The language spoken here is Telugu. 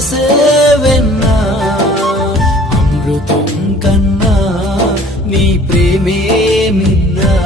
సేవెన్నా అమృతం కన్నా నీ ప్రేమే మిన్నా.